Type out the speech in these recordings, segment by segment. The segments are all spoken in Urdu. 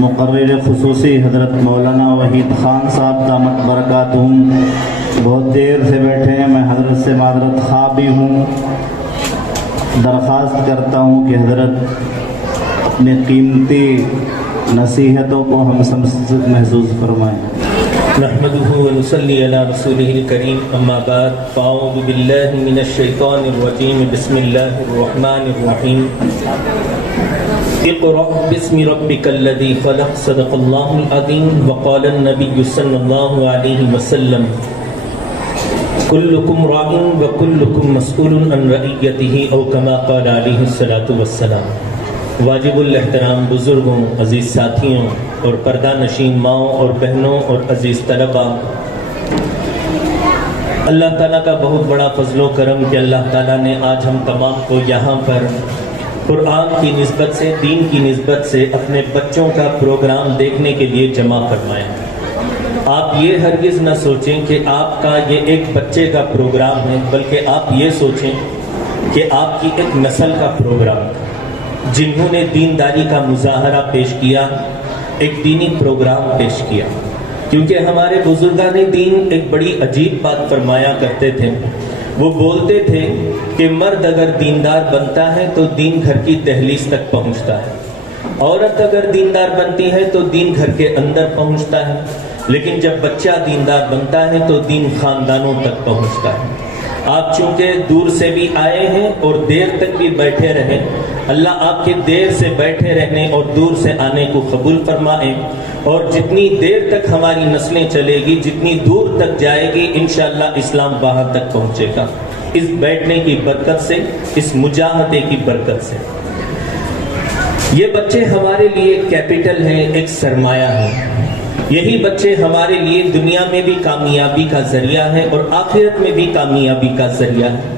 مقرر خصوصی حضرت مولانا وحید خان صاحب دامت برکاتہم بہت دیر سے بیٹھے ہیں، میں حضرت سے معذرت خواہ بھی ہوں۔ درخواست کرتا ہوں کہ حضرت اپنی قیمتی نصیحتوں کو ہم سب سے محسوس فرمائیں۔ نحمده ونصلي على رسوله الكريم اما بعد فاعوذ بالله من الشيطان الرجيم بسم الله الرحمن الرحيم اقرأ باسم ربك الذي خلق صدق الله العظيم وقال النبي صلى الله عليه وسلم كلكم راع وكلكم مسؤول عن رعيته او كما قال عليه الصلاة والسلام۔ واجب الاحترام بزرگوں، عزیز ساتھیوں اور پردہ نشین ماؤں اور بہنوں اور عزیز طلباء، اللہ تعالیٰ کا بہت بڑا فضل و کرم کہ اللہ تعالیٰ نے آج ہم تمام کو یہاں پر قرآن کی نسبت سے، دین کی نسبت سے اپنے بچوں کا پروگرام دیکھنے کے لیے جمع فرمایا۔ آپ یہ ہرگز نہ سوچیں کہ آپ کا یہ ایک بچے کا پروگرام ہے، بلکہ آپ یہ سوچیں کہ آپ کی ایک نسل کا پروگرام ہے، جنہوں نے دینداری کا مظاہرہ پیش کیا، ایک دینی پروگرام پیش کیا۔ کیونکہ ہمارے بزرگان دین ایک بڑی عجیب بات فرمایا کرتے تھے، وہ بولتے تھے کہ مرد اگر دیندار بنتا ہے تو دین گھر کی دہلیز تک پہنچتا ہے، عورت اگر دیندار بنتی ہے تو دین گھر کے اندر پہنچتا ہے، لیکن جب بچہ دیندار بنتا ہے تو دین خاندانوں تک پہنچتا ہے۔ آپ چونکہ دور سے بھی آئے ہیں اور دیر تک بھی بیٹھے رہے، اللہ آپ کے دیر سے بیٹھے رہنے اور دور سے آنے کو قبول فرمائے، اور جتنی دیر تک ہماری نسلیں چلے گی، جتنی دور تک جائے گی، انشاءاللہ اسلام باہر تک پہنچے گا، اس بیٹھنے کی برکت سے، اس مجاہدے کی برکت سے۔ یہ بچے ہمارے لیے ایک کیپٹل ہیں، ایک سرمایہ ہے۔ یہی بچے ہمارے لیے دنیا میں بھی کامیابی کا ذریعہ ہے اور آخرت میں بھی کامیابی کا ذریعہ ہے۔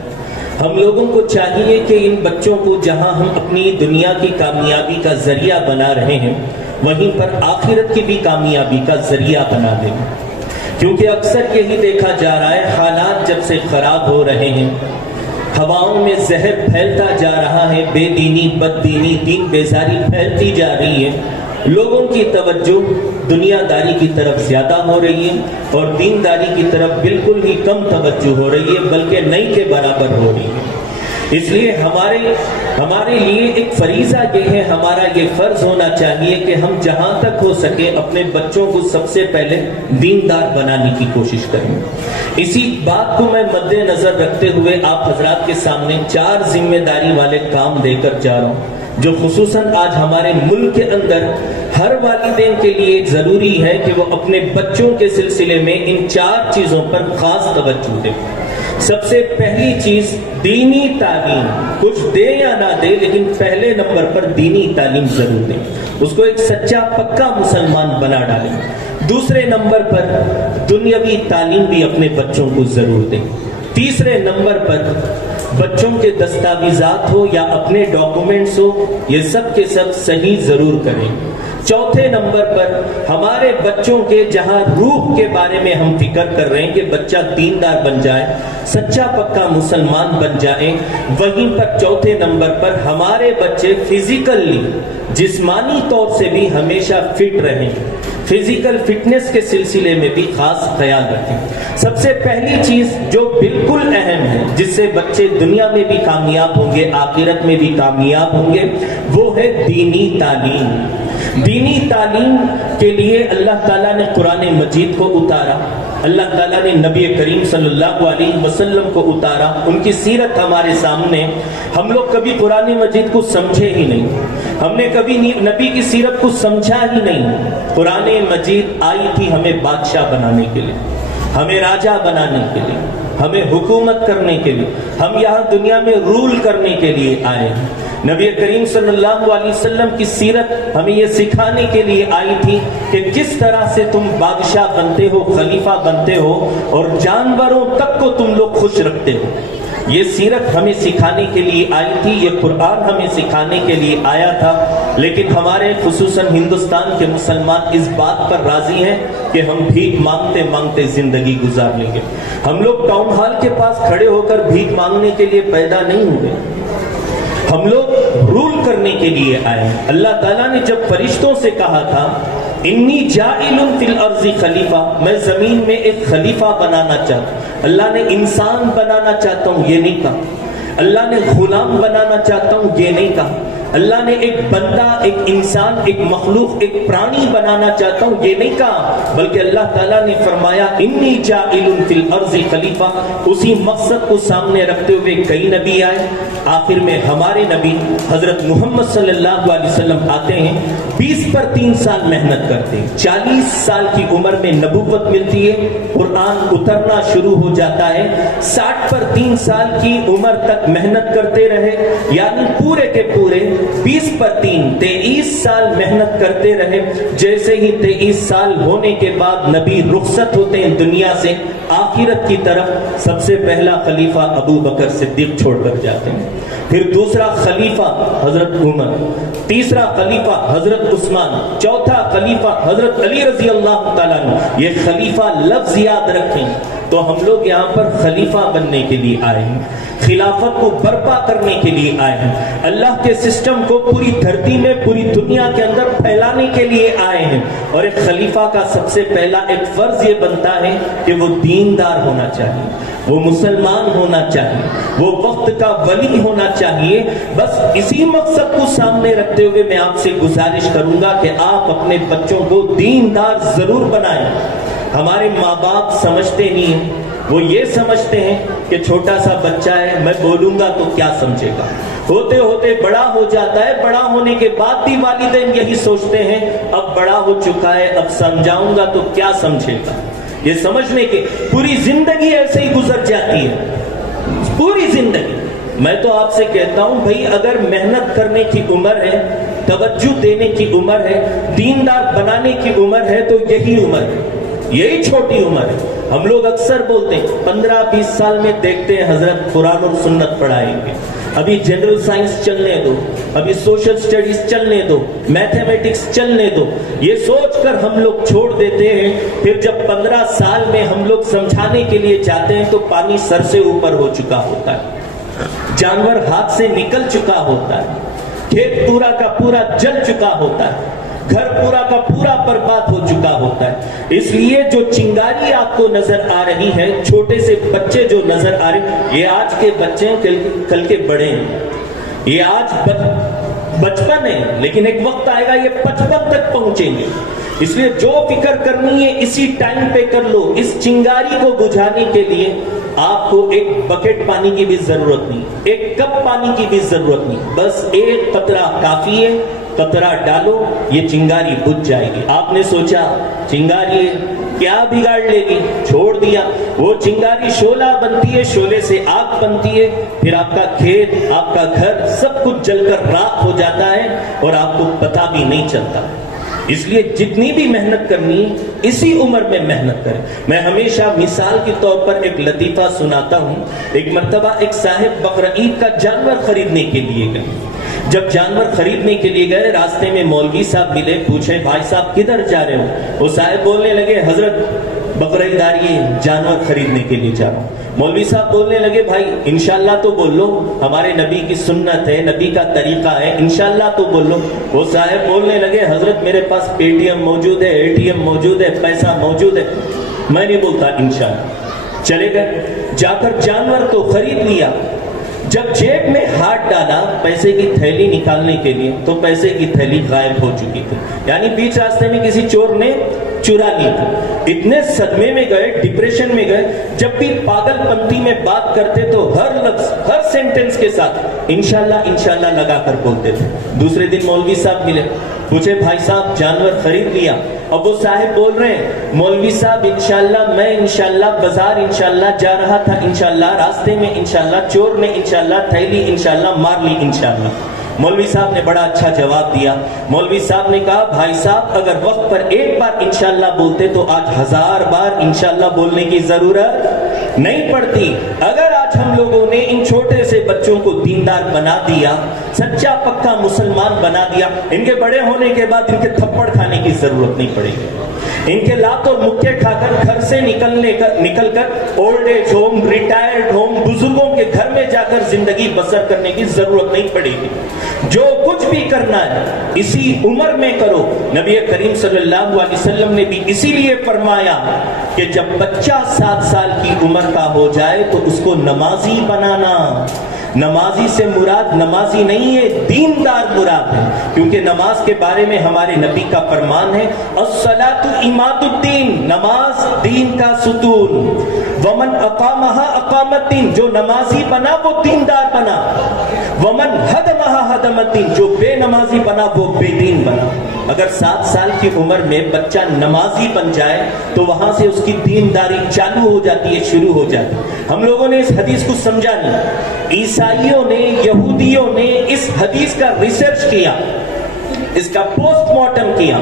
ہم لوگوں کو چاہیے کہ ان بچوں کو جہاں ہم اپنی دنیا کی کامیابی کا ذریعہ بنا رہے ہیں، وہیں پر آخرت کی بھی کامیابی کا ذریعہ بنا دیں، کیونکہ اکثر یہی دیکھا جا رہا ہے، حالات جب سے خراب ہو رہے ہیں، ہواؤں میں زہر پھیلتا جا رہا ہے، بے دینی، بد دینی، دین بیزاری پھیلتی جا رہی ہے، لوگوں کی توجہ دنیا داری کی طرف زیادہ ہو رہی ہے اور دینداری کی طرف بالکل ہی کم توجہ ہو رہی ہے، بلکہ نہیں کے برابر ہو رہی ہے۔ اس لیے ہمارے لیے ایک فریضہ یہ ہے، ہمارا یہ فرض ہونا چاہیے کہ ہم جہاں تک ہو سکے اپنے بچوں کو سب سے پہلے دیندار بنانے کی کوشش کریں۔ اسی بات کو میں مد نظر رکھتے ہوئے آپ حضرات کے سامنے 4 ذمہ داری والے کام دے کر جا رہا ہوں، جو خصوصاً آج ہمارے ملک کے اندر ہر والدین کے لیے ضروری ہے کہ وہ اپنے بچوں کے سلسلے میں ان 4 چیزوں پر خاص توجہ دیں۔ سب سے پہلی چیز دینی تعلیم، کچھ دے یا نہ دے لیکن پہلے نمبر پر دینی تعلیم ضرور دیں، اس کو ایک سچا پکا مسلمان بنا ڈالیں۔ دوسرے نمبر پر دنیاوی تعلیم بھی اپنے بچوں کو ضرور دیں۔ تیسرے نمبر پر بچوں کے دستاویزات ہو یا اپنے ڈاکومنٹس ہو، یہ سب کے سب صحیح ضرور کریں۔ چوتھے نمبر پر ہمارے بچوں کے جہاں روح کے بارے میں ہم فکر کر رہے ہیں کہ بچہ دیندار بن جائے، سچا پکا مسلمان بن جائے، وہیں پر چوتھے نمبر پر ہمارے بچے فزیکلی، جسمانی طور سے بھی ہمیشہ فٹ رہیں، فزیکل فٹنس کے سلسلے میں بھی خاص خیال رکھیں۔ سب سے پہلی چیز جو بالکل اہم ہے، جس سے بچے دنیا میں بھی کامیاب ہوں گے، آخرت میں بھی کامیاب ہوں گے، وہ ہے دینی تعلیم۔ دینی تعلیم کے لیے اللہ تعالیٰ نے قرآن مجید کو اتارا، اللہ تعالیٰ نے نبی کریم صلی اللہ علیہ وسلم کو اتارا، ان کی سیرت ہمارے سامنے۔ ہم لوگ کبھی قرآن مجید کو سمجھے ہی نہیں، ہم نے کبھی نبی کی سیرت کو سمجھا ہی نہیں۔ قرآن مجید آئی تھی ہمیں بادشاہ بنانے کے لیے، ہمیں راجہ بنانے کے لیے، ہمیں حکومت کرنے کے لیے، ہم یہاں دنیا میں رول کرنے کے لیے آئے ہیں۔ نبی کریم صلی اللہ علیہ وسلم کی سیرت ہمیں یہ سکھانے کے لیے آئی تھی کہ کس طرح سے تم بادشاہ بنتے ہو، خلیفہ بنتے ہو، اور جانوروں تک کو تم لوگ خوش رکھتے ہو۔ یہ سیرت ہمیں سکھانے کے لیے آئی تھی، یہ قرآن ہمیں سکھانے کے لیے آیا تھا، لیکن ہمارے خصوصاً ہندوستان کے مسلمان اس بات پر راضی ہیں کہ ہم بھیک مانگتے مانگتے زندگی گزار لیں گے۔ ہم لوگ ٹاؤن ہال کے پاس کھڑے ہو کر بھیک مانگنے کے لیے پیدا نہیں ہوئے، ہم لوگ رول کرنے کے لیے آئے ہیں۔ اللہ تعالیٰ نے جب فرشتوں سے کہا تھا انی جاعل فی الارض خلیفہ، میں زمین میں ایک خلیفہ بنانا چاہتا ہوں، اللہ نے انسان بنانا چاہتا ہوں یہ نہیں کہا، اللہ نے غلام بنانا چاہتا ہوں یہ نہیں کہا، اللہ نے ایک بندہ، ایک انسان، ایک مخلوق، ایک پرانی بنانا چاہتا ہوں یہ نہیں کہا، بلکہ اللہ تعالیٰ نے فرمایا انی جاعل فی الارض خلیفہ۔ اسی مقصد کو سامنے رکھتے ہوئے کئی نبی آئے، آخر میں ہمارے نبی حضرت محمد صلی اللہ علیہ وسلم آتے ہیں، 20 پر 3 سال محنت کرتے ہیں، 40 سال کی عمر میں نبوت ملتی ہے، قرآن اترنا شروع ہو جاتا ہے، 60 پر 3 سال کی عمر تک محنت کرتے رہے، یعنی پورے کے پورے 20 پر 3 23 سال محنت کرتے رہے۔ جیسے ہی 23 سال ہونے کے بعد نبی رخصت ہوتے ہیں دنیا سے آخرت کی طرف، سب سے پہلا خلیفہ ابو بکر صدیق چھوڑ کر جاتے ہیں، پھر دوسرا خلیفہ حضرت عمر، تیسرا خلیفہ حضرت عثمان، چوتھا خلیفہ حضرت علی رضی اللہ تعالیٰ عنہ۔ یہ خلیفہ لفظ یاد رکھیں تو ہم لوگ یہاں پر خلیفہ بننے کے لیے آئے ہیں، خلافت کو برپا کرنے کے لیے آئے ہیں، اللہ کے سسٹم کو پوری دھرتی میں، پوری دنیا کے اندر پھیلانے کے لیے آئے ہیں۔ اور ایک خلیفہ کا سب سے پہلا ایک فرض یہ بنتا ہے کہ وہ دیندار ہونا چاہیے، وہ مسلمان ہونا چاہیے، وہ وقت کا ولی ہونا چاہیے۔ بس اسی مقصد کو سامنے رکھتے ہوئے میں آپ سے گزارش کروں گا کہ آپ اپنے بچوں کو دیندار ضرور بنائیں۔ ہمارے ماں باپ سمجھتے نہیں ہیں، وہ یہ سمجھتے ہیں کہ چھوٹا سا بچہ ہے، میں بولوں گا تو کیا سمجھے گا، ہوتے ہوتے بڑا ہو جاتا ہے، بڑا ہونے کے بعد بھی والدین یہی سوچتے ہیں اب بڑا ہو چکا ہے، اب سمجھاؤں گا تو کیا سمجھے گا۔ یہ سمجھنے کے پوری زندگی ایسے ہی گزر جاتی ہے، پوری زندگی۔ میں تو آپ سے کہتا ہوں بھائی اگر محنت کرنے کی عمر ہے، توجہ دینے کی عمر ہے، دیندار بنانے کی عمر ہے تو یہی عمر ہے، یہی چھوٹی عمر ہے۔ ہم لوگ اکثر بولتے ہیں 15-20 سال میں دیکھتے ہیں حضرت قرآن اور سنت پڑھائیں گے، ابھی جنرل سائنس چلنے دو، ابھی سوشل سٹڈیز چلنے دو، میتھمیٹکس چلنے دو، یہ سوچ کر ہم لوگ چھوڑ دیتے ہیں۔ پھر جب 15 سال میں ہم لوگ سمجھانے کے لیے جاتے ہیں تو پانی سر سے اوپر ہو چکا ہوتا ہے، جانور ہاتھ سے نکل چکا ہوتا ہے، کھیت پورا کا پورا جل چکا ہوتا ہے، گھر پورا کا پورا برباد ہو چکا ہوتا ہے۔ اس لیے جو چنگاری آپ کو نظر آ رہی ہے، چھوٹے سے بچے جو نظر آ رہے ہیں، یہ آج کے بچے ہیں، کل کے بڑے ہیں، یہ آج بچپن ہے، لیکن ایک وقت آئے گا یہ 55 تک پہنچیں گے۔ اس لیے جو فکر کرنی ہے اسی ٹائم پہ کر لو۔ اس چنگاری کو بجھانے کے لیے آپ کو ایک بکٹ پانی کی بھی ضرورت نہیں، ایک کپ پانی کی بھی ضرورت نہیں، بس ایک قطرہ کافی ہے، قطرہ ڈالو، یہ چنگاری بجھ جائے گی۔ آپ نے سوچا چنگاری کیا بگاڑ لے گی، چھوڑ دیا، وہ چنگاری شعلہ بنتی ہے، شعلے سے آگ بنتی ہے، پھر آپ کا کھیت، آپ کا گھر سب کچھ جل کر راکھ ہو جاتا ہے اور آپ کو پتہ بھی نہیں چلتا۔ اس لیے جتنی بھی محنت کرنی اسی عمر میں محنت کریں۔ میں ہمیشہ مثال کے طور پر ایک لطیفہ سناتا ہوں۔ ایک مرتبہ ایک صاحب بقرہ عید کا جانور خریدنے کے لیے گئے۔ جب جانور خریدنے کے لیے گئے راستے میں مولوی صاحب ملے، پوچھے بھائی صاحب کدھر جا رہے ہو؟ وہ صاحب بولنے لگے حضرت بقرہ عید آ رہی ہے، جانور خریدنے کے لیے جا رہا ہوں۔ مولوی صاحب بولنے لگے بھائی انشاءاللہ تو بول لو، ہمارے نبی کی سنت ہے، نبی کا طریقہ ہے، انشاءاللہ تو بول لو۔ وہ صاحب بولنے لگے حضرت میرے پاس پے ٹی ایم موجود ہے، اے ٹی ایم موجود ہے، پیسہ موجود ہے، میں نہیں بولتا انشاءاللہ۔ چلے گئے، جا کر جانور تو خرید لیا۔ جب جیب میں ہاتھ ڈالا پیسے کی تھیلی نکالنے کے لیے تو پیسے کی تھیلی غائب ہو چکی تھی، یعنی بیچ راستے میں کسی چور نے چرا لی تھی۔ اتنے صدمے میں گئے، ڈپریشن میں گئے، جب بھی پاگل پنتی میں بات کرتے تو ہر لفظ، ہر سینٹنس کے ساتھ انشاءاللہ انشاءاللہ لگا کر بولتے تھے۔ دوسرے دن مولوی صاحب ملے، پوچھے بھائی صاحب جانور خرید لیا؟ اب وہ صاحب بول رہے ہیں مولوی صاحب انشاءاللہ میں انشاءاللہ بازار انشاءاللہ جا رہا تھا، انشاءاللہ راستے میں انشاءاللہ چور نے انشاءاللہ تھیلی انشاءاللہ مار لی انشاءاللہ۔ مولوی صاحب نے بڑا اچھا جواب دیا۔ مولوی صاحب نے کہا بھائی صاحب اگر وقت پر ایک بار انشاءاللہ بولتے تو آج 1000 بار انشاءاللہ بولنے کی ضرورت نہیں پڑتی۔ اگر آج ہم لوگوں نے ان چھوٹے سے بچوں کو دیندار بنا دیا، سچا پکا مسلمان بنا دیا، ان کے بڑے ہونے کے بعد ان کے تھپڑ کھانے کی ضرورت نہیں پڑے گی۔ ان کے لات اور مکے کھا کر گھر سے نکل کر old age home, retired home, بزرگوں کے گھر میں جا کر زندگی بسر کرنے کی ضرورت نہیں پڑے گی. جو کچھ بھی کرنا ہے اسی عمر میں کرو. نبی کریم صلی اللہ علیہ وسلم نے بھی اسی لیے فرمایا کہ جب بچہ 7 سال کی عمر کا ہو جائے تو اس کو نمازی بنانا. نمازی سے مراد نمازی نہیں ہے، دیندار مراد ہے، کیونکہ نماز کے بارے میں ہمارے نبی کا فرمان ہے الصلاۃ عماد الدین، نماز دین کا ستون. ومن اقامہا اقام الدین، جو نمازی بنا وہ دیندار بنا. ومن ہدمہا ہدم الدین، جو بے نمازی بنا وہ بے دین بنا. اگر 7 سال کی عمر میں بچہ نمازی بن جائے تو وہاں سے اس کی دینداری چالو ہو جاتی ہے، شروع ہو جاتی ہے. ہم لوگوں نے اس حدیث کو سمجھا نہیں. عیسائیوں نے، یہودیوں نے اس حدیث کا ریسرچ کیا، اس کا پوسٹ مارٹم کیا.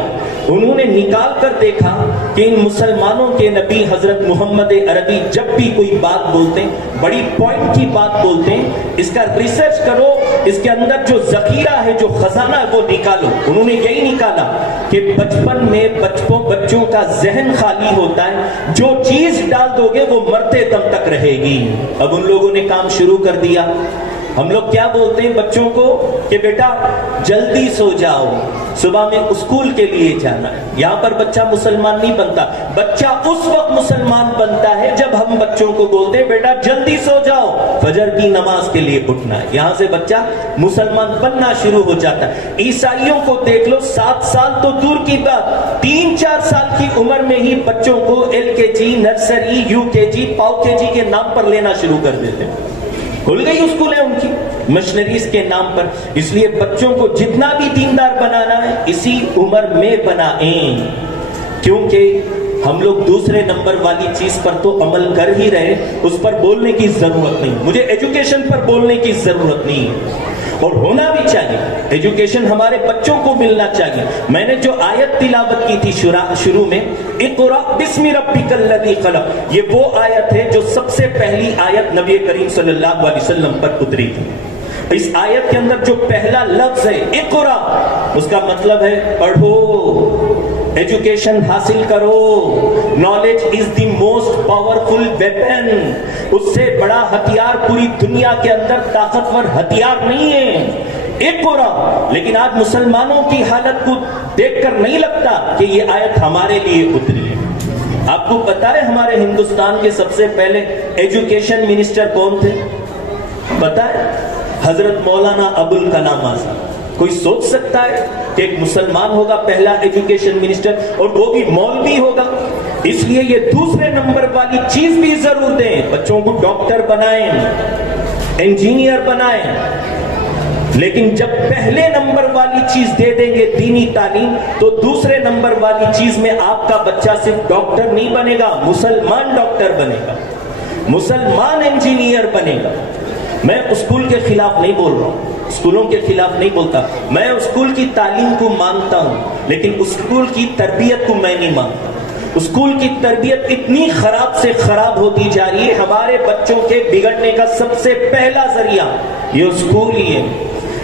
انہوں نے نکال کر دیکھا کہ ان مسلمانوں کے نبی حضرت محمد عربی جب بھی کوئی بات بولتے ہیں، بڑی پوائنٹ کی بات بولتے ہیں. اس کا ریسرچ کرو، اس کے اندر جو ذخیرہ ہے، جو خزانہ ہے وہ نکالو. انہوں نے یہی نکالا کہ بچپن میں بچوں کا ذہن خالی ہوتا ہے، جو چیز ڈال دو گے وہ مرتے دم تک رہے گی. اب ان لوگوں نے کام شروع کر دیا. ہم لوگ کیا بولتے ہیں بچوں کو کہ بیٹا جلدی سو جاؤ، صبح میں اسکول کے لیے جانا ہے. یہاں پر بچہ مسلمان نہیں بنتا. بچہ اس وقت مسلمان بنتا ہے جب ہم بچوں کو بولتے ہیں بیٹا جلدی سو جاؤ، فجر کی نماز کے لیے اٹھنا ہے. یہاں سے بچہ مسلمان بننا شروع ہو جاتا ہے. عیسائیوں کو دیکھ لو، 7 سال تو دور کی بات، 3-4 سال کی عمر میں ہی بچوں کو LKG، نرسری، UKG، پاؤ KG کے نام پر لینا شروع کر دیتے ہیں. کھل گئی اسکول ہے ان کی مشنریز کے نام پر. اس لیے بچوں کو جتنا بھی دیندار بنانا ہے اسی عمر میں بنائیں، کیونکہ ہم لوگ دوسرے نمبر والی چیز پر تو عمل کر ہی رہے، اس پر بولنے کی ضرورت نہیں. مجھے ایجوکیشن پر بولنے کی ضرورت نہیں ہے، اور ہونا بھی چاہیے. ایجوکیشن ہمارے بچوں کو ملنا چاہیے. میں نے جو آیت تلاوت کی تھی شروع میں، اقرأ بسم ربک الذی خلق، یہ وہ آیت ہے جو سب سے پہلی آیت نبی کریم صلی اللہ علیہ وسلم پر اتری تھی. اس آیت کے اندر جو پہلا لفظ ہے اقرأ، اس کا مطلب ہے پڑھو، ایجوکیشن حاصل کرو. Knowledge is the most powerful weapon. اس سے بڑا ہتھیار پوری دنیا کے اندر طاقتور ہتھیار نہیں ہے. اقرأ. لیکن آج مسلمانوں کی حالت کو دیکھ کر نہیں لگتا کہ یہ آیت ہمارے لیے اتری ہے. آپ کو پتا ہے ہمارے ہندوستان کے سب سے پہلے ایجوکیشن منسٹر کون تھے؟ پتا ہے؟ حضرت مولانا ابوالکلام آزاد. کوئی سوچ سکتا ہے کہ ایک مسلمان ہوگا پہلا ایجوکیشن منسٹر، اور وہ بھی مولوی ہوگا؟ اس لیے یہ دوسرے نمبر والی چیز بھی ضرور دیں. بچوں کو ڈاکٹر بنائیں، انجینئر بنائیں، لیکن جب پہلے نمبر والی چیز دے دیں گے دینی تعلیم، تو دوسرے نمبر والی چیز میں آپ کا بچہ صرف ڈاکٹر نہیں بنے گا، مسلمان ڈاکٹر بنے گا، مسلمان انجینئر بنے گا. میں اسکول کے خلاف نہیں بول رہا ہوں، اسکولوں کے خلاف نہیں بولتا. میں اسکول کی تعلیم کو مانتا ہوں، لیکن اسکول کی تربیت کو میں نہیں مانتا. اسکول کی تربیت اتنی خراب سے خراب ہوتی جا رہی ہے. ہمارے بچوں کے بگڑنے کا سب سے پہلا ذریعہ یہ اسکول ہی ہے.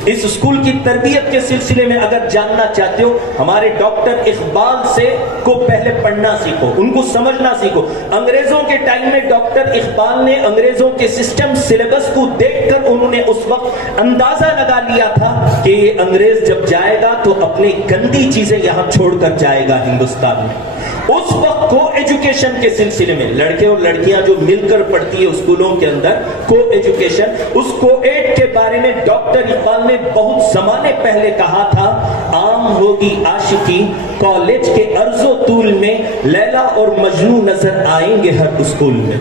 اس اسکول کی تربیت کے سلسلے میں اگر جاننا چاہتے ہو، ہمارے ڈاکٹر اقبال سے کو پہلے پڑھنا سیکھو، ان کو سمجھنا سیکھو. انگریزوں کے ٹائم میں ڈاکٹر اقبال نے انگریزوں کے سسٹم سلیبس کو دیکھ کر انہوں نے اس وقت اندازہ لگا لیا تھا کہ یہ انگریز جب جائے گا تو اپنی گندی چیزیں یہاں چھوڑ کر جائے گا ہندوستان میں. اس وقت کو ایجوکیشن کے سلسلے میں لڑکے اور لڑکیاں جو مل کر پڑھتی ہے اسکولوں کے اندر، کو ایجوکیشن، اس کو ایڈ کے بارے میں ڈاکٹر اقبال نے بہت زمانے پہلے کہا تھا، عام ہوگی عاشقی کالج کے عرض و طول میں، لیلا اور مجنوں نظر آئیں گے ہر اسکول میں.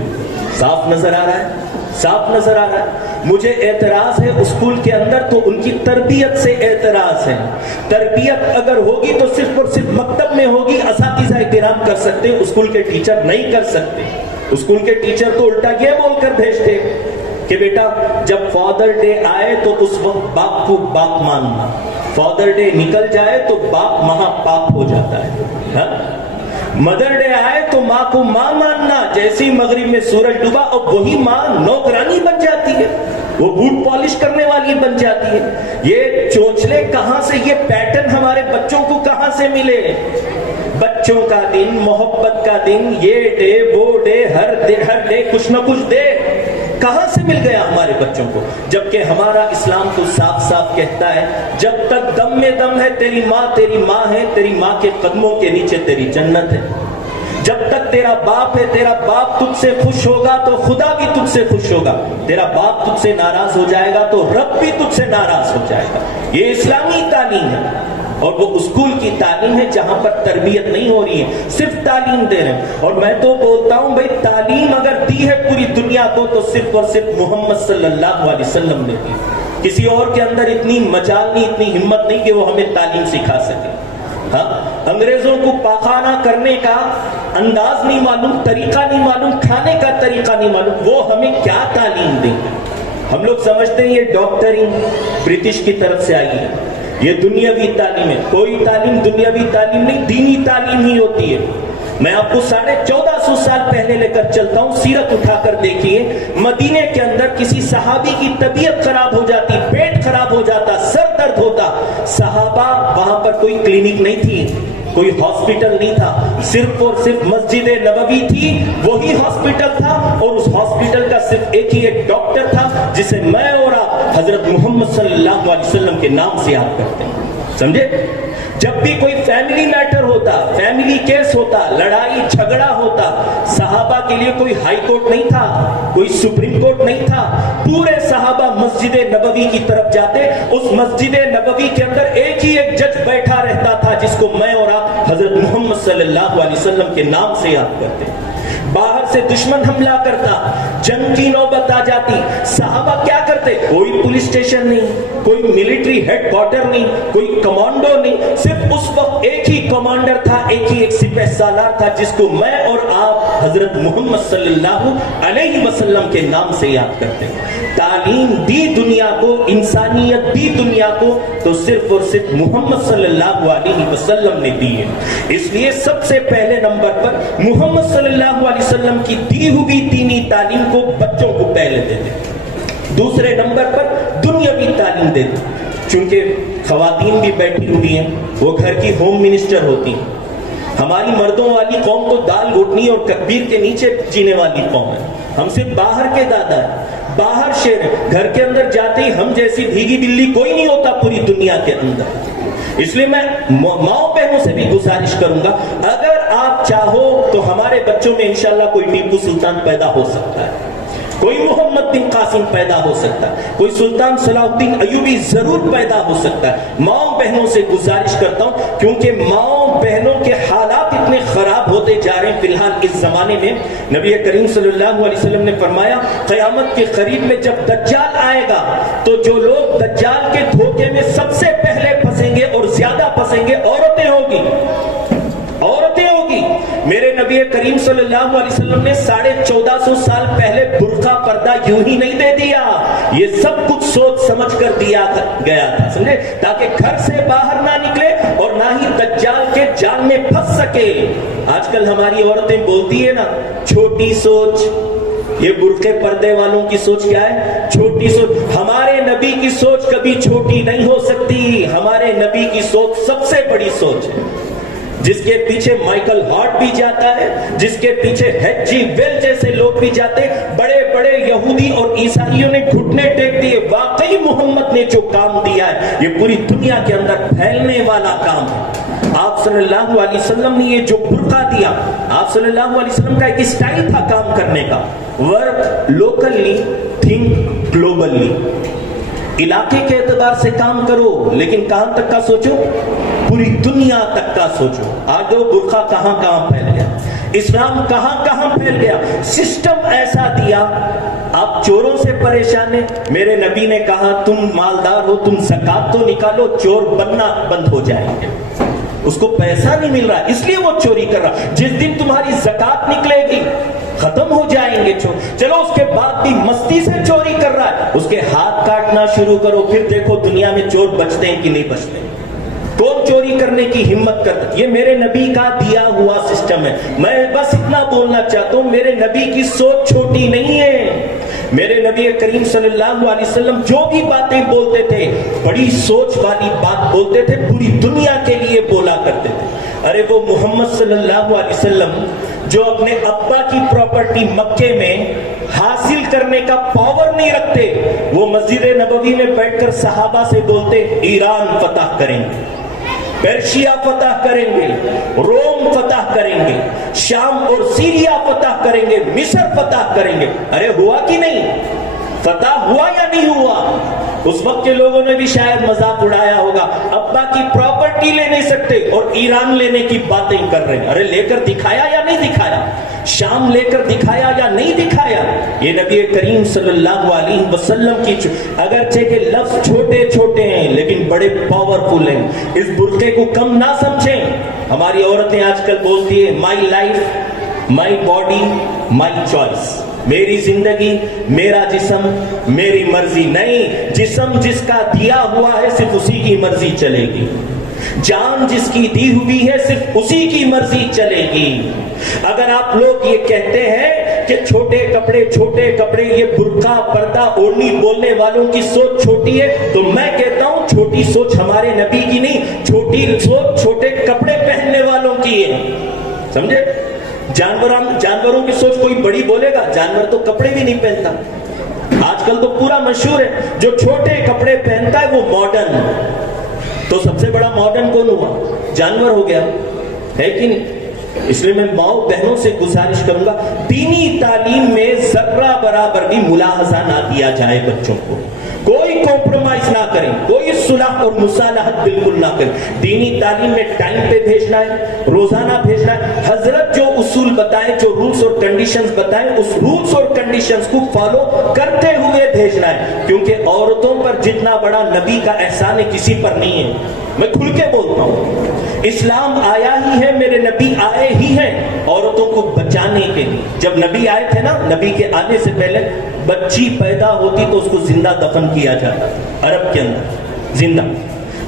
صاف نظر آ رہا ہے، صاف نظر آ رہا ہے. مجھے اعتراض ہے اسکول کے اندر تو ان کی تربیت سے اعتراض ہے. تربیت اگر ہوگی تو صرف اور صرف مکتب میں ہوگی، اساتذہ کرام کر سکتے، اسکول کے ٹیچر نہیں کر سکتے. اسکول کے ٹیچر تو الٹا یہ بول کر بھیجتے کہ بیٹا جب فادر ڈے آئے تو اس وقت باپ کو باپ ماننا، فادر ڈے نکل جائے تو باپ مہا پاپ ہو جاتا ہے. مدر ڈے آئے تو ماں کو ماں ماننا، جیسی مغرب میں سورج ڈوبا اور وہی ماں نوکرانی بن جاتی ہے. وہ بوٹ پالش کرنے والی بن جاتی ہے. یہ چونچلے کہاں سے, یہ پیٹرن ہمارے بچوں کو کہاں سے ملے؟ بچوں کا دن, محبت کا دن, یہ ڈے وہ ڈے, ہر ڈے کچھ نہ کچھ دے, کہاں سے مل گیا ہمارے بچوں کو؟ جبکہ ہمارا اسلام تو صاف صاف کہتا ہے جب تک دم میں دم ہے تیری ماں ہے, تیری ماں کے قدموں کے نیچے تیری جنت ہے. جب تک تیرا باپ ہے, تیرا باپ تجھ سے خوش ہوگا تو خدا بھی تجھ سے خوش ہوگا. تیرا باپ تجھ سے ناراض ہو جائے گا تو رب بھی تجھ سے ناراض ہو جائے گا. یہ اسلامی تعلیم ہے, اور وہ اسکول کی تعلیم ہے جہاں پر تربیت نہیں ہو رہی ہے, صرف تعلیم دے رہے ہیں. اور میں تو بولتا ہوں بھائی تعلیم اگر دی ہے پوری دنیا کو تو صرف اور صرف محمد صلی اللہ علیہ وسلم نے دی. کسی اور کے اندر اتنی مجال نہیں, اتنی ہمت نہیں کہ وہ ہمیں تعلیم سکھا سکے. ہاں, انگریزوں کو پاخانہ کرنے کا انداز نہیں معلوم, طریقہ نہیں معلوم, کھانے کا طریقہ نہیں معلوم, وہ ہمیں کیا تعلیم دیں گے؟ ہم لوگ سمجھتے ہیں یہ ڈاکٹرنگ برٹش کی طرف سے آئی ہے, یہ دنیاوی تعلیم ہے. کوئی تعلیم دنیاوی تعلیم نہیں, دینی تعلیم ہی ہوتی ہے. میں آپ کو 1450 سال پہلے لے کر چلتا ہوں, سیرت اٹھا کر دیکھیے. مدینے کے اندر کسی صحابی کی طبیعت خراب ہو جاتی, پیٹ خراب ہو جاتا, سر درد ہوتا, صحابہ وہاں پر کوئی کلینک نہیں تھی, کوئی ہاسپٹل نہیں تھا, صرف اور صرف مسجد نبوی تھی, وہی ہاسپٹل تھا, اور اس ہاسپٹل کا صرف ایک ڈاکٹر تھا جسے میں اور آپ حضرت محمد صلی اللہ علیہ وسلم کے نام سے یاد کرتے ہیں. سمجھے؟ جب بھی کوئی فیملی میٹر ہوتا, فیملی کیس ہوتا, لڑائی جھگڑا ہوتا, صحابہ کے لیے کوئی ہائی کورٹ نہیں تھا, کوئی سپریم کورٹ نہیں تھا. پورے صحابہ مسجد نبوی کی طرف جاتے. اس مسجد نبوی کے اندر ایک جج بیٹھا رہتا تھا جس کو میں اور آپ حضرت محمد صلی اللہ علیہ وسلم کے نام سے یاد کرتے. باہر سے دشمن حملہ کرتا, جنگ کی نوبت آ جاتی, صحابہ کیا کرتے؟ کوئی پولیس اسٹیشن نہیں, کوئی ملٹری ہیڈ کوارٹر نہیں, کوئی کمانڈو نہیں, صرف اس وقت ایک ہی کمانڈر تھا, ایک سپہ سالار تھا جس کو میں اور آپ حضرت محمد صلی اللہ علیہ وسلم کے نام سے یاد کرتے. تعلیم دی دنیا کو, انسانیت دی دنیا کو, تو صرف اور صرف محمد صلی اللہ علیہ وسلم نے دی ہے. اس لیے سب سے پہلے نمبر پر محمد صلی اللہ علیہ وسلم کی دی ہوئی دینی تعلیم کو بچوں کو پہلے دیتے. دوسرے نمبر پر دنیاوی تعلیم دیتے, چونکہ خواتین بھی بیٹھی ہوئی ہیں, وہ گھر کی ہوم منسٹر ہوتی ہیں. ہماری مردوں والی قوم تو دال گھٹنی اور کبیر کے نیچے جینے والی قوم ہے. ہم صرف باہر کے دادا ہیں, باہر شیر ہیں, گھر کے اندر جاتے ہی ہم جیسی بھیگی بلی کوئی نہیں ہوتا پوری دنیا کے اندر. اس لیے میں ماؤں بہنوں سے بھی گزارش کروں گا, اگر آپ چاہو تو ہمارے بچوں میں انشاءاللہ کوئی ٹیپو سلطان پیدا ہو سکتا ہے, کوئی محمد بن قاسم پیدا ہو سکتا ہے, کوئی سلطان صلاح الدین ایوبی ضرور پیدا ہو سکتا ہے. ماؤں بہنوں سے گزارش کرتا ہوں, کیونکہ ماؤں بہنوں کے حالات اتنے خراب ہوتے جا رہے ہیں فی الحال اس زمانے میں. نبی کریم صلی اللہ علیہ وسلم نے فرمایا قیامت کے قریب میں جب دجال آئے گا تو جو لوگ دجال کے دھوکے میں سب سے پہلے پھنسیں گے اور زیادہ پھنسیں گے, عورتیں ہوگی, عورتیں ہوگی. میرے نبی کریم صلی اللہ علیہ وسلم نے 1450 سال پہلے برقع پردہ یوں ہی نہیں دے دیا, یہ سب کچھ سوچ سمجھ کر دیا گیا تھا, سمجھے, تاکہ گھر سے باہر نہ نکلے اور نہ ہی دجال کے جال میں پھنس سکے. آج کل ہماری عورتیں بولتی ہے نا چھوٹی سوچ, یہ برقعے پردے والوں کی سوچ کیا ہے؟ چھوٹی سوچ. ہمارے نبی کی سوچ کبھی چھوٹی نہیں ہو سکتی. ہمارے نبی کی سوچ سب سے بڑی سوچ ہے, جس کے پیچھے مائیکل ہارٹ بھی جاتا ہے, جس کے پیچھے ایچ جی ویل جیسے لوگ بھی جاتے. بڑے بڑے یہودی اور عیسائیوں نے گھٹنے ٹیک دیے. واقعی محمد نے جو کام دیا ہے یہ پوری دنیا کے اندر پھیلنے والا کام ہے. آپ صلی اللہ علیہ وسلم نے یہ جو برقع دیا, آپ صلی اللہ علیہ وسلم کا ایک اسٹائل تھا کام کرنے کا, ورک لوکلی تھنک گلوبلی. علاقے کے اعتبار سے کام کرو لیکن کہاں تک کا سوچو؟ پوری دنیا تک کا سوچو. آج وہ برقع کہاں کہاں پھیل گیا, اسلام کہاں کہاں پھیل گیا. سسٹم ایسا دیا, آپ چوروں سے پریشان ہیں. میرے نبی نے کہا تم مالدار ہو, تم زکات تو نکالو, چور بننا بند ہو جائیں گے. اس کو پیسہ نہیں مل رہا اس لیے وہ چوری کر رہا. جس دن تمہاری زکات نکلے گی ختم ہو جائیں گے چور. چلو اس کے بعد بھی مستی سے چوری کر رہا ہے, اس کے ہاتھ کاٹنا شروع کرو, پھر دیکھو دنیا میں چور بچتے ہیں کہ نہیں بچتے. کون چوری کرنے کی ہمت کرتا؟ یہ میرے نبی کا دیا ہوا سسٹم ہے. میں بس اتنا بولنا چاہتا ہوں, میرے نبی کی سوچ چھوٹی نہیں ہے. میرے نبی کریم صلی اللہ علیہ وسلم جو بھی باتیں بولتے تھے بڑی سوچ والی بات بولتے تھے، پوری دنیا کے لیے بولا کرتے تھے۔ ارے وہ محمد صلی اللہ علیہ وسلم جو اپنے ابا کی پراپرٹی مکے میں حاصل کرنے کا پاور نہیں رکھتے، وہ مسجد نبوی میں بیٹھ کر صحابہ سے بولتے ایران فتح کریں گے، پیرشیا فتح کریں گے، روم فتح کریں گے، شام اور سیریا فتح کریں گے، مصر فتح کریں گے۔ ارے ہوا کہ نہیں؟ فتح ہوا یا نہیں ہوا؟ اس وقت کے لوگوں نے بھی شاید مذاق اڑایا ہوگا، ابا کی پراپرٹی لے نہیں سکتے اور ایران لینے کی باتیں کر رہے ہیں۔ ارے لے کر دکھایا یا نہیں دکھایا؟ شام لے کر دکھایا یا نہیں دکھایا؟ یہ نبی کریم صلی اللہ علیہ وسلم کی اگرچہ کہ لفظ چھوٹے چھوٹے ہیں لیکن بڑے پاورفل ہیں۔ اس برقعے کو کم نہ سمجھیں۔ ہماری عورتیں آج کل بولتی ہے my life my body my choice, میری زندگی میرا جسم میری مرضی۔ نہیں، جسم جس کا دیا ہوا ہے صرف اسی کی مرضی چلے گی، جان جس کی دی ہوئی ہے صرف اسی کی مرضی چلے گی۔ اگر آپ لوگ یہ کہتے ہیں کہ چھوٹے کپڑے یہ برقع پردہ اوڑھنی بولنے والوں کی سوچ چھوٹی ہے، تو میں کہتا ہوں چھوٹی سوچ ہمارے نبی کی نہیں، چھوٹی سوچ چھوٹے کپڑے پہننے والوں کی ہے۔ سمجھے؟ جانوروں کی سوچ کوئی بڑی بولے گا، جانور تو کپڑے بھی نہیں پہنتا۔ آج کل تو پورا مشہور ہے جو چھوٹے کپڑے پہنتا ہے وہ ماڈرن۔ تو سب سے بڑا ماڈرن کون ہوا؟ جانور ہو گیا، ہے کہ نہیں؟ اس لیے میں ماؤں بہنوں سے گزارش کروں گا دینی تعلیم میں ذرہ برابر بھی ملاحظہ نہ دیا جائے، بچوں کو کوئی کمپرومائز نہ کریں، کوئی صلح اور مصالحت بالکل نہ کریں۔ دینی تعلیم میں ٹائم پہ بھیجنا ہے، روزانہ بھیجنا ہے۔ حضرت جو اصول بتائیں، جو رولز اور کنڈیشنز بتائیں، اس رولز اور کنڈیشنز کو فالو کرتے ہوئے بھیجنا ہے، کیونکہ عورتوں پر جتنا بڑا نبی کا احسان ہے کسی پر نہیں ہے۔ میں کھل کے بولتا ہوں، اسلام آیا ہی ہے، میرے نبی آئے ہی ہیں عورتوں کو بچانے کے لیے۔ جب نبی آئے تھے نا، نبی کے آنے سے پہلے بچی پیدا ہوتی تو اس کو زندہ دفن کیا جاتا، عرب کے اندر زندہ۔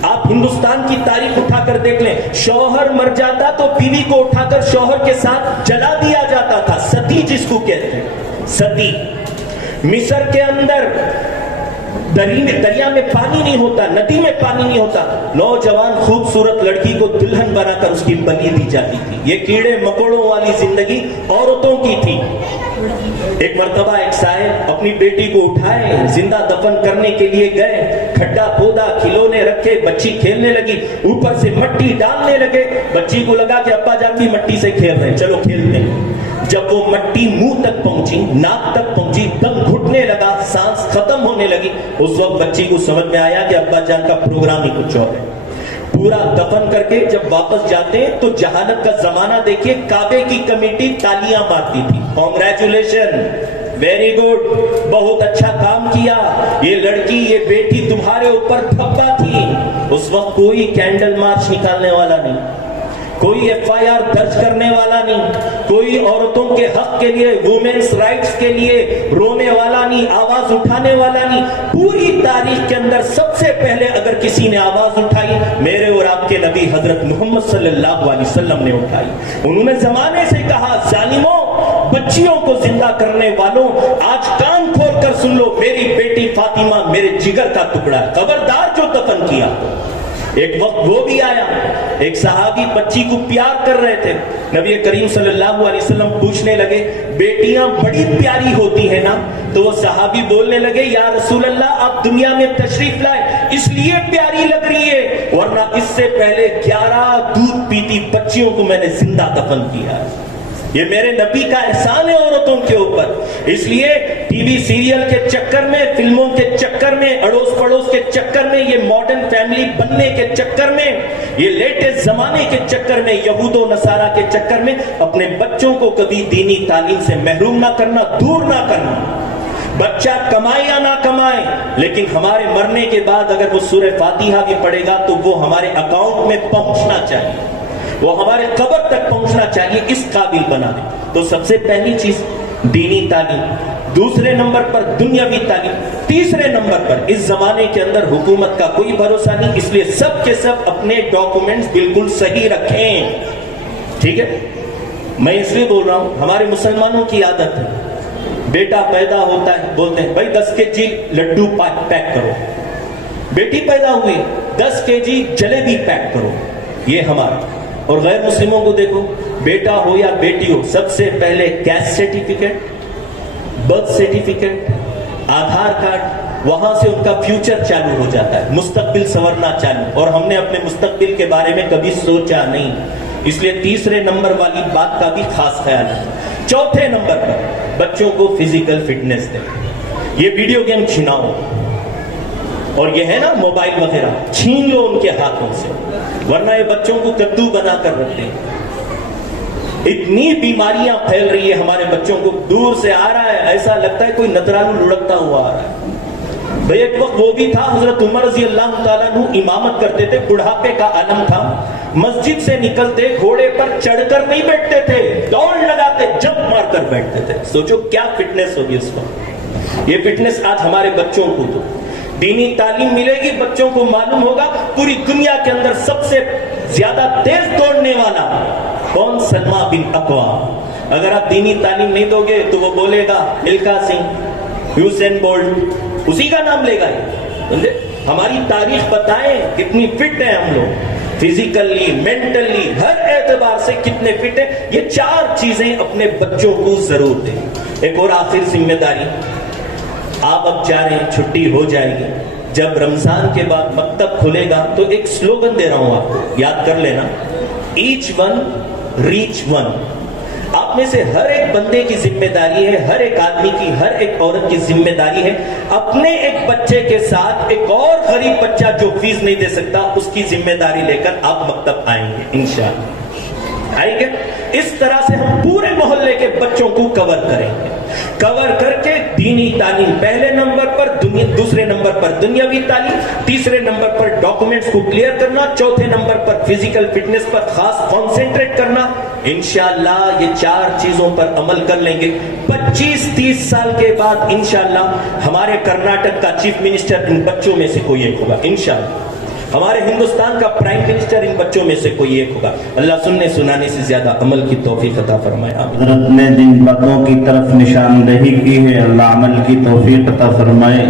آپ ہندوستان کی تاریخ اٹھا کر دیکھ لیں، شوہر مر جاتا تو بیوی کو اٹھا کر شوہر کے ساتھ جلا دیا جاتا تھا، ستی جس کو کہتے ہیں، ستی۔ مصر کے اندر دریا میں پانی نہیں ہوتا، ندی میں پانی نہیں ہوتا، نوجوان خوبصورت لڑکی کو دلہن بنا کر اس کی بلی دی جاتی تھی۔ یہ کیڑے مکوڑوں والی زندگی عورتوں کی تھی۔ ایک مرتبہ ایک صاحب اپنی بیٹی کو اٹھائے، زندہ دفن کرنے کے لیے گئے، کھڈا کھودا، کھلونے رکھے، بچی کھیلنے لگی، اوپر سے مٹی ڈالنے لگے۔ بچی کو لگا کہ ابا جان بھی مٹی سے کھیل رہے ہیں، چلو کھیلتے ہیں۔ جب وہ مٹی منہ تک پہنچی، ناک تک پہنچی، دم گھٹنے لگا، سانس ختم ہونے لگی، اس وقت بچی کو سمجھ میں آیا کہ ابا جان کا پروگرام ہی کچھ اور ہے۔ پورا دفن کر کے جب واپس جاتے ہیں تو جہالت کا زمانہ دیکھیے، کعبے کی کمیٹی تالیاں مارتی تھی، کانگریچولیشن، ویری گڈ، بہت اچھا کام کیا، یہ لڑکی یہ بیٹی تمہارے اوپر دھبا تھی۔ اس وقت کوئی کینڈل مارچ نکالنے والا نہیں، کوئی ایف آئی آر درج کرنے والا نہیں، کوئی عورتوں کے حق کے لیے، وومنس رائٹس کے لیے رونے والا نہیں، آواز اٹھانے والا نہیں۔ پوری تاریخ کے اندر سب سے پہلے اگر کسی نے آواز اٹھائی، میرے اور آپ کے نبی حضرت محمد صلی اللہ علیہ وسلم نے اٹھائی۔ انہوں نے زمانے سے کہا، ظالموں، بچیوں کو زندہ کرنے والوں، آج کان کھول کر سن لو، میری بیٹی فاطمہ میرے جگر کا ٹکڑا ہے، خبردار جو دفن کیا۔ ایک وقت وہ بھی آیا، ایک صحابی بچی کو پیار کر رہے تھے، نبی کریم صلی اللہ علیہ وسلم پوچھنے لگے، بیٹیاں بڑی پیاری ہوتی ہیں نا؟ تو وہ صحابی بولنے لگے، یا رسول اللہ آپ دنیا میں تشریف لائے اس لیے پیاری لگ رہی ہے، ورنہ اس سے پہلے 11 دودھ پیتی بچیوں کو میں نے زندہ دفن کیا۔ یہ میرے نبی کا احسان ہے عورتوں کے اوپر۔ اس لیے ٹی وی سیریل کے چکر میں، فلموں کے چکر میں، اڑوس پڑوس کے چکر میں، یہ ماڈرن فیملی بننے کے چکر میں، یہ لیٹسٹ زمانے کے چکر میں، یہود و نصارہ کے چکر میں اپنے بچوں کو کبھی دینی تعلیم سے محروم نہ کرنا، دور نہ کرنا۔ بچہ کمائے یا نہ کمائے، لیکن ہمارے مرنے کے بعد اگر وہ سورہ فاتحہ بھی پڑھے گا تو وہ ہمارے اکاؤنٹ میں پہنچنا چاہیے، وہ ہمارے قبر تک پہنچنا چاہیے، اس قابل بنا دے۔ تو سب سے پہلی چیز دینی تعلیم، دوسرے نمبر پر دنیاوی تعلیم، تیسرے نمبر پر اس زمانے کے اندر حکومت کا کوئی بھروسہ نہیں، اس لیے سب کے سب اپنے ڈاکومنٹس بالکل صحیح رکھیں۔ ٹھیک ہے، میں اس لیے بول رہا ہوں، ہمارے مسلمانوں کی عادت ہے بیٹا پیدا ہوتا ہے بولتے ہیں بھائی 10 kg لڈو پیک کرو، بیٹی پیدا ہوئی 10 kg جلیبی پیک کرو. یہ ہمارا. اور غیر مسلموں کو دیکھو، بیٹا ہو یا بیٹی ہو، سب سے پہلے caste certificate, birth certificate, Aadhaar card, وہاں سے ان کا فیوچر چالو ہو جاتا ہے، مستقبل سنورنا چالو. اور ہم نے اپنے مستقبل کے بارے میں کبھی سوچا نہیں، اس لیے تیسرے نمبر والی بات کا بھی خاص خیال ہے. چوتھے نمبر پر بچوں کو فزیکل فٹنس دیں. یہ ویڈیو گیم چھیناؤ، اور یہ ہے نا موبائل وغیرہ، چھین لو ان کے ہاتھوں سے، ورنہ یہ بچوں کو کدو بنا کر رکھتے ہیں. اتنی بیماریاں پھیل رہی ہے ہمارے بچوں کو، دور سے آ رہا ہے ایسا لگتا ہے کوئی نترالو لڑکتا ہوا آ رہا ہے. بھئی ایک وقت وہ بھی تھا، حضرت عمر رضی اللہ تعالیٰ عنہ امامت کرتے تھے، بڑھاپے کا عالم تھا، مسجد سے نکلتے گھوڑے پر چڑھ کر نہیں بیٹھتے تھے، دوڑ لگاتے جمپ مار کر بیٹھتے تھے. سوچو کیا فٹنس ہوگی اس وقت. یہ فٹنس آج ہمارے بچوں کو دو، دینی تعلیم ملے گی، بچوں کو معلوم ہوگا پوری دنیا کے اندر سب سے زیادہ تیز دوڑنے والا کون؟ سلما بن اقوا. اگر آپ دینی تعلیم نہیں دو گے تو وہ بولے گا ملکا سنگھ، یوسین بولٹ، اسی کا نام لے گا. ہماری تاریخ بتائیں کتنی فٹ ہیں ہم لوگ، فزیکلی، مینٹلی، ہر اعتبار سے کتنے فٹ ہیں. یہ 4 چیزیں اپنے بچوں کو ضرور دیں. ایک اور آخر ذمہ داری، آپ اب جا رہے ہیں، چھٹی ہو جائے گی، جب رمضان کے بعد مکتب کھلے گا تو ایک سلوگن دے رہا ہوں آپ کو، یاد کر لینا، ایچ ون ریچ ون. آپ میں سے ہر ایک بندے کی ذمہ داری ہے، ہر ایک آدمی کی، ہر ایک عورت کی ذمہ داری ہے اپنے ایک بچے کے ساتھ ایک اور غریب بچہ جو فیس نہیں دے سکتا اس کی ذمہ داری لے کر آپ مکتب آئیں گے انشاءاللہ. آئیں گے. اس طرح سے ہم پورے محلے کے بچوں کو کور کریں گے، کور کر کے دینی تعلیم پہلے نمبر پر، دوسرے نمبر پر دنیاوی تعلیم، تیسرے نمبر پر ڈاکومنٹس کو کلیئر کرنا، چوتھے نمبر پر فزیکل فٹنس پر خاص کانسنٹریٹ کرنا. انشاءاللہ یہ 4 چیزوں پر عمل کر لیں گے. 25-30 سال کے بعد انشاءاللہ ہمارے کرناٹک کا چیف منسٹر ان بچوں میں سے کوئی ایک ہوگا انشاءاللہ. ہمارے ہندوستان کا پرائم منسٹر ان بچوں میں سے کوئی ایک ہوگا. اللہ سننے سنانے سے زیادہ عمل کی توفیق عطا فرمائے. حضرت نے جن باتوں کی طرف نشاندہی کی ہے، اللہ عمل کی توفیق عطا فرمائے.